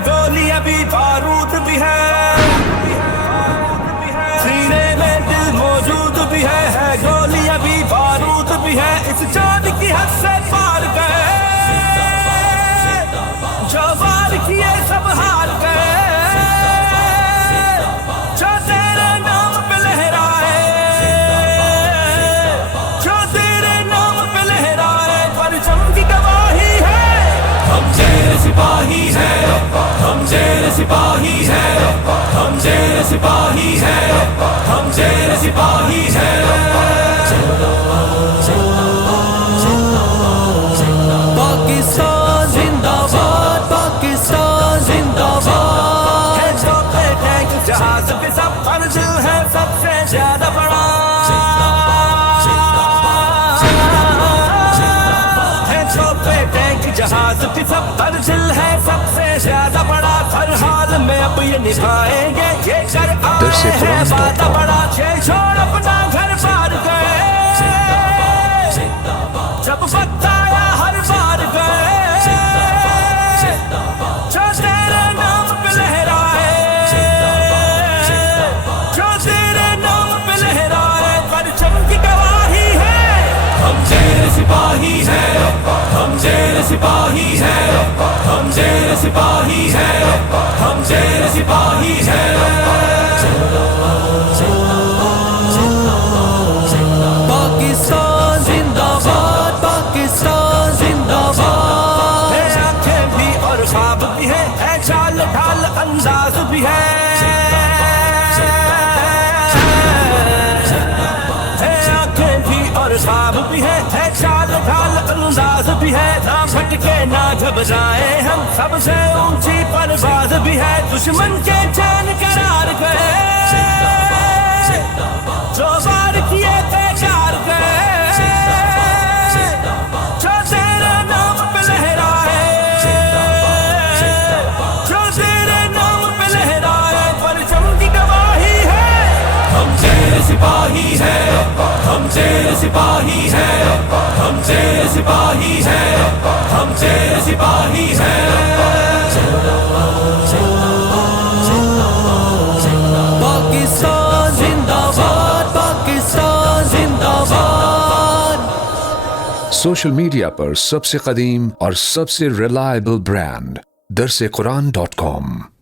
गोलियां भी बारूद भी है, सीने में दिल मौजूद भी है गोलियां भी बारूद भी है। इस चांद की हद से पार गए, जो वार किए सब हार गए, जो तेरे नाम पे लहराए, जो तेरे नाम पे लहराए, परचम की गवाही है। हम तेरे सिपाही हैं, हम तेरे सिपाही हैं, हम तेरे सिपाही हैं, हम तेरे सिपाही हैं। पाकिस्तान जिंदाबाद, पाकिस्तान जिंदाबाद। है जो पे टैंक जहाज पे सब मंजिल है सबसे ज्यादा बड़ा, है जो पे टैंक जहाज पे सब मंजिल है सबसे ज्यादा बड़ा। हर हाल में अब ये निभाएंगे, ये कर आए हैं वादा बड़ा। छोड़ अपना घर बार गए, जब वक्त आया हर बार गए, जो तेरे नाम पे लहराए, जो तेरे नाम पे लहराए, परचम की गवाही है। हम तेरे सिपाही हैं, हम तेरे सिपाही हैं, हम तेरे सिपाही हैं, हम तेरे सिपाही हैं। पाकिस्तान जिंदाबाद, पाकिस्तान जिंदाबाद। है आंखें भी और ख्वाब भी है चाल ढाल अंदाज भी है आंखें भी और ख्वाब भी है चाल ढाल अंदाज भी है। ना भटके ना घबराए हम, सबसे ऊंची परवाज भी है। दुश्मन के चैन करार गए, जो वार किए थे कार गए, जो तेरे नाम पे लहराए, जो तेरे नाम पे लहराए, परचम की गवाही है। हम तेरे सिपाही हैं, हम तेरे सिपाही हैं, हम तेरे सिपाही हैं, हम तेरे सिपाही हैं। पाकिस्तान जिंदाबाद, पाकिस्तान जिंदाबाद। सोशल मीडिया पर सबसे कदीम और सबसे रिलायबल ब्रांड दरसे कुरान.com।